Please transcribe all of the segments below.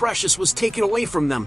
precious was taken away from them.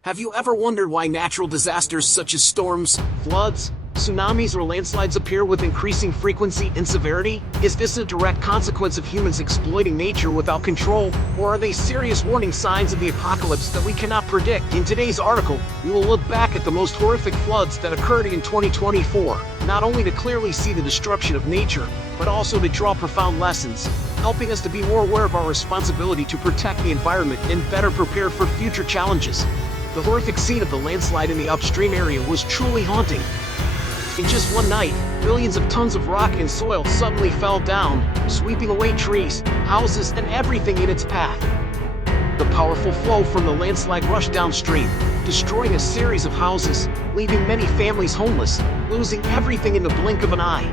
Have you ever wondered why natural disasters such as storms, floods, tsunamis, or landslides appear with increasing frequency and severity? Is this a direct consequence of humans exploiting nature without control, or are they serious warning signs of the apocalypse that we cannot predict? In today's article, we will look back at the most horrific floods that occurred in 2024, not only to clearly see the destruction of nature, but also to draw profound lessons, helping us to be more aware of our responsibility to protect the environment and better prepare for future challenges. The horrific scene of the landslide in the upstream area was truly haunting. In just one night, billions of tons of rock and soil suddenly fell down, sweeping away trees, houses, and everything in its path. The powerful flow from the landslide rushed downstream, destroying a series of houses, leaving many families homeless, losing everything in the blink of an eye.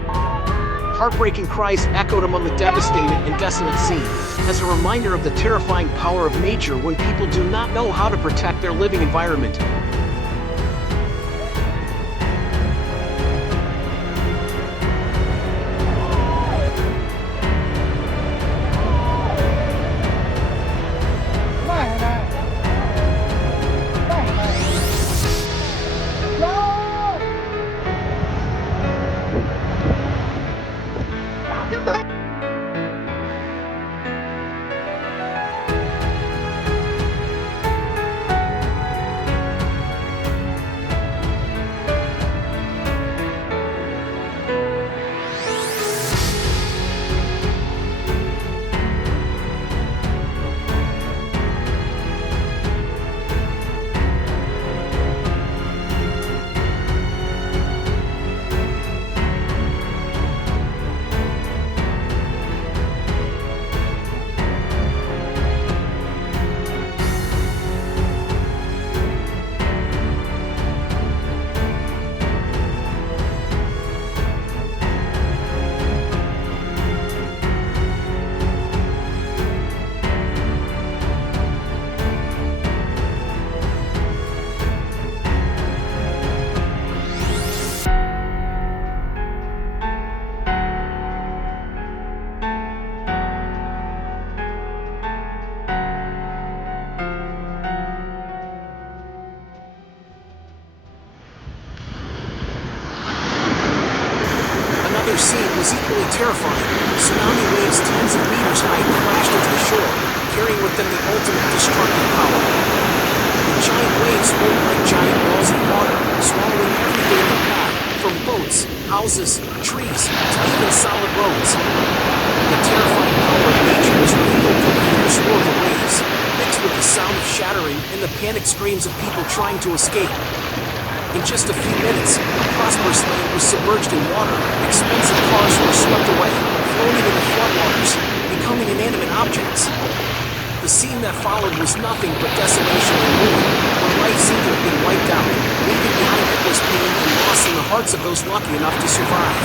Heartbreaking cries echoed among the devastated and desolate scene, as a reminder of the terrifying power of nature when people do not know how to protect their living environment. Another scene was equally terrifying. Tsunami waves tens of meters high crashed into the shore, carrying with them the ultimate destructive power. The giant waves rolled like giant balls of water, swallowing everything in their path, from boats, houses, trees, to even solid roads. The terrifying power of nature was revealed through the fierce roar of the waves, mixed with the sound of shattering and the panicked screams of people trying to escape. In just a few minutes, a prosperous land was submerged in water, expensive cars were swept away, floating in the floodwaters, becoming inanimate objects. The scene that followed was nothing but desolation and ruin, where life seemed to have been wiped out, leaving behind endless pain and loss in the hearts of those lucky enough to survive.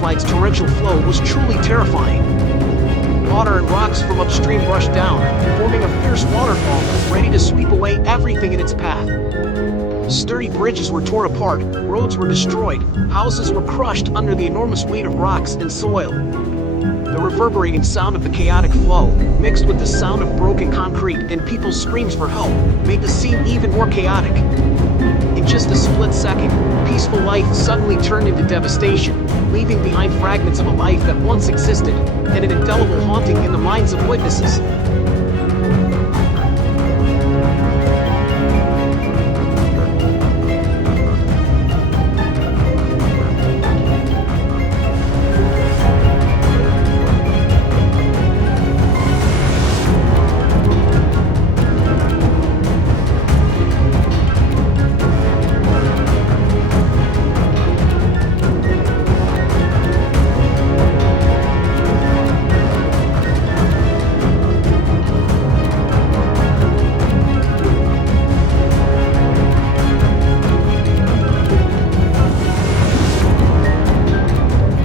landslide's torrential flow was truly terrifying. Water and rocks from upstream rushed down, forming a fierce waterfall, ready to sweep away everything in its path. Sturdy bridges were torn apart, roads were destroyed, houses were crushed under the enormous weight of rocks and soil. The reverberating sound of the chaotic flow, mixed with the sound of broken concrete and people's screams for help, made the scene even more chaotic. In just a split second, peaceful life suddenly turned into devastation, leaving behind fragments of a life that once existed, and an indelible haunting in the minds of witnesses.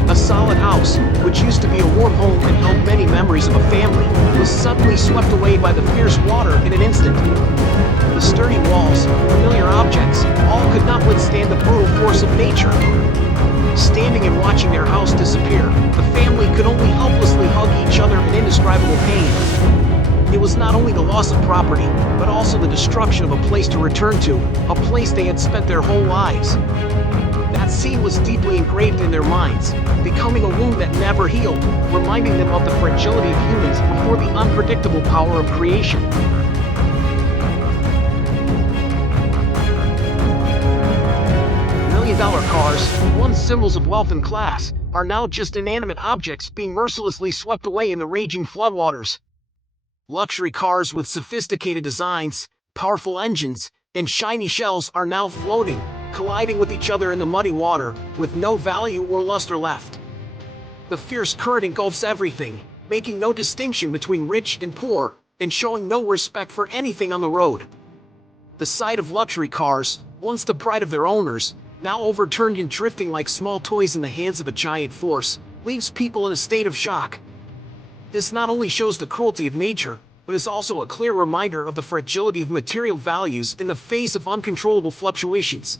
A solid house, which used to be a warm home and held many memories of a family, was suddenly swept away by the fierce water in an instant. The sturdy walls, familiar objects, all could not withstand the brutal force of nature. Standing and watching their house disappear, the family could only helplessly hug each other in indescribable pain. It was not only the loss of property, but also the destruction of a place to return to, a place they had spent their whole lives. That scene was deeply engraved in their minds, becoming a wound that never healed, reminding them of the fragility of humans before the unpredictable power of creation. Million-dollar cars, once symbols of wealth and class, are now just inanimate objects being mercilessly swept away in the raging floodwaters. Luxury cars with sophisticated designs, powerful engines, and shiny shells are now floating, colliding with each other in the muddy water, with no value or luster left. The fierce current engulfs everything, making no distinction between rich and poor, and showing no respect for anything on the road. The sight of luxury cars, once the pride of their owners, now overturned and drifting like small toys in the hands of a giant force, leaves people in a state of shock. This not only shows the cruelty of nature, but is also a clear reminder of the fragility of material values in the face of uncontrollable fluctuations.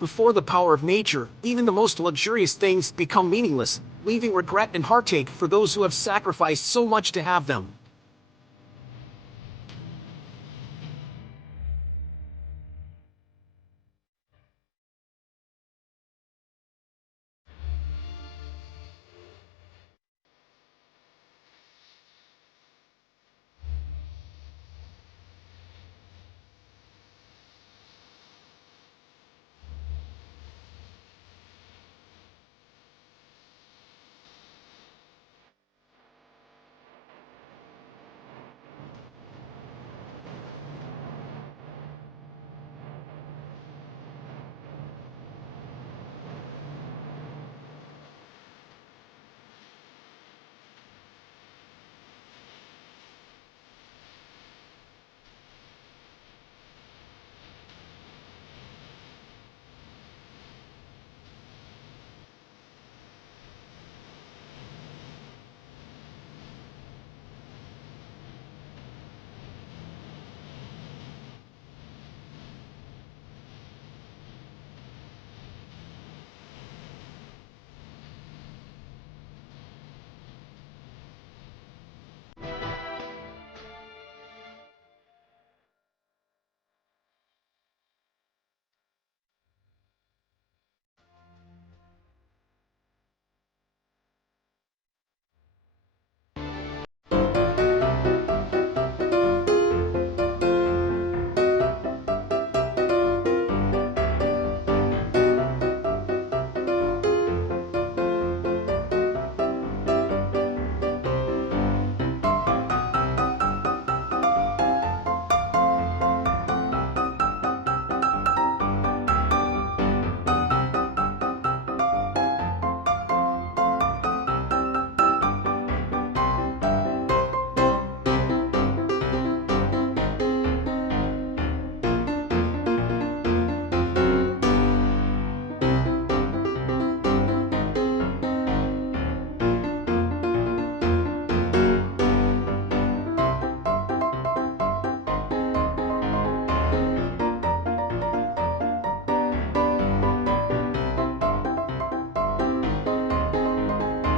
Before the power of nature, even the most luxurious things become meaningless, leaving regret and heartache for those who have sacrificed so much to have them.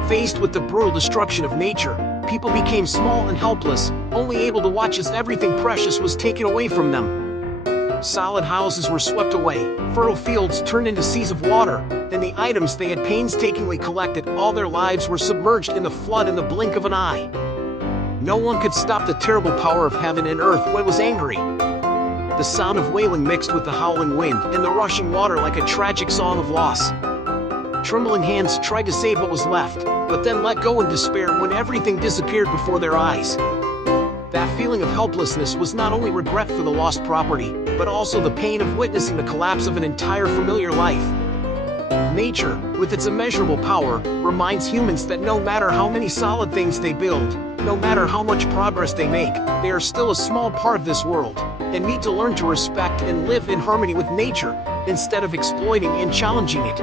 Faced with the brutal destruction of nature, people became small and helpless, only able to watch as everything precious was taken away from them. Solid houses were swept away, fertile fields turned into seas of water, and the items they had painstakingly collected all their lives were submerged in the flood in the blink of an eye. No one could stop the terrible power of heaven and earth when it was angry. The sound of wailing mixed with the howling wind and the rushing water like a tragic song of loss. Trembling hands tried to save what was left, but then let go in despair when everything disappeared before their eyes. That feeling of helplessness was not only regret for the lost property, but also the pain of witnessing the collapse of an entire familiar life. Nature, with its immeasurable power, reminds humans that no matter how many solid things they build, no matter how much progress they make, they are still a small part of this world, and need to learn to respect and live in harmony with nature, instead of exploiting and challenging it.